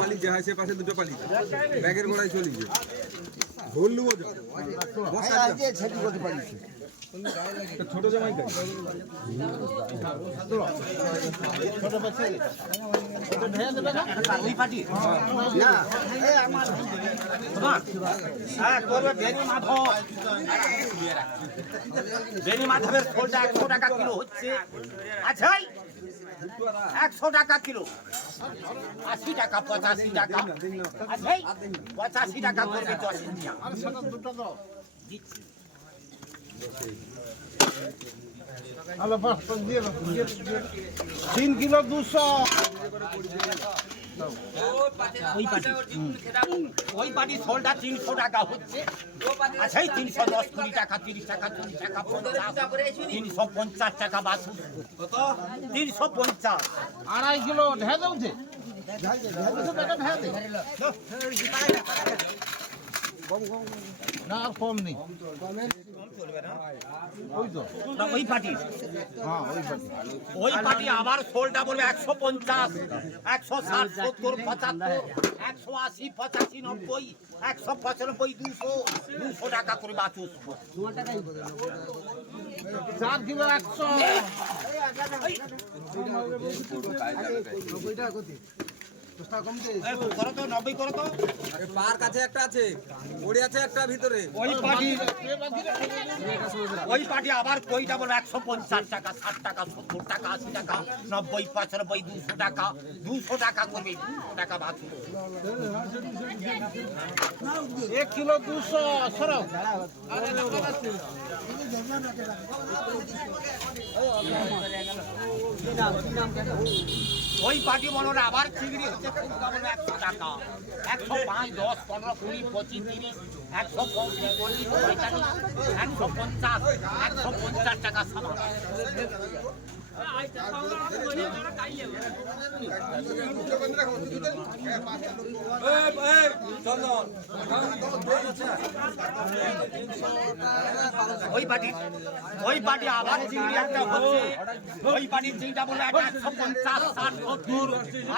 পালি যে হয় সে পাশে দুটো পালি ব্যাগের গোড়ায় চলিছে ধরলু ছোট জামাই বেনি মাধবের ফলটা 100 টাকা কিলো হচ্ছে। আচ্ছা 100 টাকা কিলো, 80 টাকা 85 টাকা, আচ্ছা 85 টাকা করবে 10 ইঞ্চি। 3 কিলো 200। ওই পাটি সোলটা 300 টাকা হচ্ছে। আচ্ছা 310 20 টাকা 30 টাকা 40 টাকা 350 টাকা বাসু কত 350 2.5 কিলো ঢেলে দউছে না আর কম নেই ওই পাটি ওই পাটি আবার সোলটা বলবে 150 160 70 75 180 85 90 195 200 টাকা করে বাচুস 4 কিলো 100। করো তো 90 করো তো পার কাছে একটা আছে ওড়ি আছে একটা ভিতরে ওই পাটি আবার কইটা বলে 150 টাকা 60 টাকা 70 টাকা 80 টাকা 90 95 200 টাকা 200 টাকা করবে 200 টাকা বাঁচু 1 কিলো 200 সরো আরে ওই পাটি বলো না আবার চিংড়ি হচ্ছে 100 টাকা 105 10 15 20 25 30 135 40 45 150 টাকা সামান ওই পাটি আবার চিংড়ি একটা হচ্ছে ওই পাটির চিংড়িটা বলে 150 60 70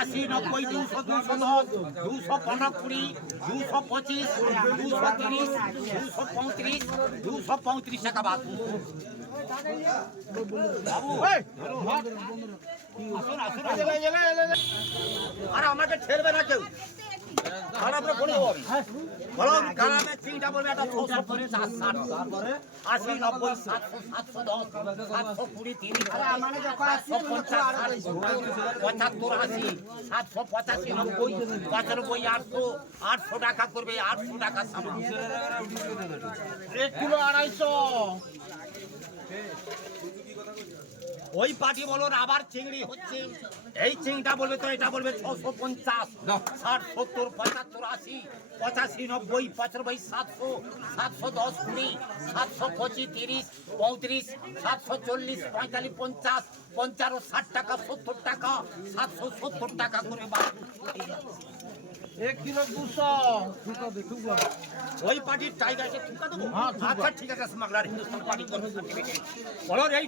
80 90 200 210 215 20 225 230 235 235 টাকা বাদ আর আমাকে ছেড়বে না কেউ খারাপে বলে হবে বলো খারাপে চিংড়িটা বলবে একটা 650 60 80 90 700 710 720 30 750 75 80 785 90 95 800 টাকা করবে 800 টাকা সামান 1 কিলো 250। ওই পাটি বলো আবার চিংড়ি হচ্ছে এই চিংড়িটা বলবে তো এটা বলবে 650 60 70 75 80 85 90 95 700 710 20 725 30 35 740 45 50 55 60 টাকা 70 টাকা 770 টাকা করে 1 কিলো 200। ওই পার্টির টাইগারকে ঠুকা দেবো আচ্ছা ঠিক আছে স্মাগলার হিন্দুস্তান পার্টি করবে সার্টিফিকেট বলো এই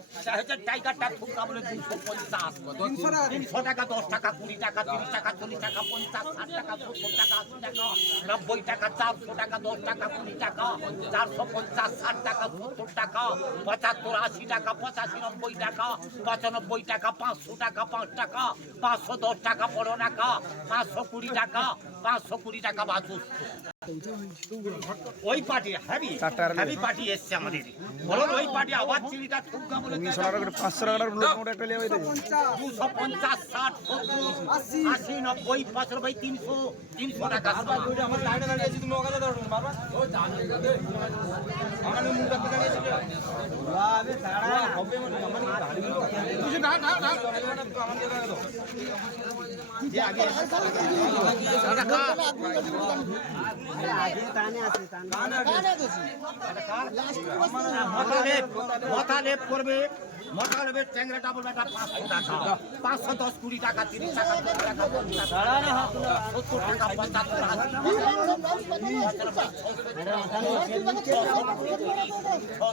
টাইগারটা ঠুকা বলে 250 300 টাকা 10 টাকা 20 টাকা 30 টাকা 40 টাকা 50 60 টাকা 70 টাকা 80 টাকা 90 টাকা 400 টাকা 10 টাকা 20 টাকা 450 60 টাকা 70 টাকা 75 80 টাকা 85 90 টাকা 95 টাকা 500 টাকা 5 টাকা 510 টাকা 15 টাকা 520 টাকা 520 টাকা বাজুস ওই পার্টি হেভি পার্টি এসছে আমাদের বলো ওই পার্টি আবার চিড়িটা ঠুকা বলে 500 টাকার নোট একটা লিয়ে 250 60 70 80 90 95 300 300 টাকা আমার লাইনে দাঁড়িয়ে আছি তুমি ওখানে দাঁড়াও বাবা ও জানে আমার মুখ রাখতে দাঁড়িয়ে আছে আবে সারা হবে মানে আমার গাড়ি কিছু না না না আমার জায়গা দাও যে আগে মাথা লেপ করবে মোটা নেবে ট্যাংরাটা বলবে এটা 500 টাকা 500 10 20 টাকা 30 টাকা 40 টাকা 50 টাকা 70 টাকা 75 টাকা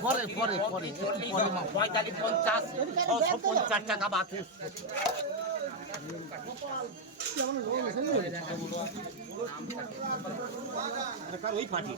পরে পরে পরে 45 50 650 টাকা বাতিল ওই পার্টি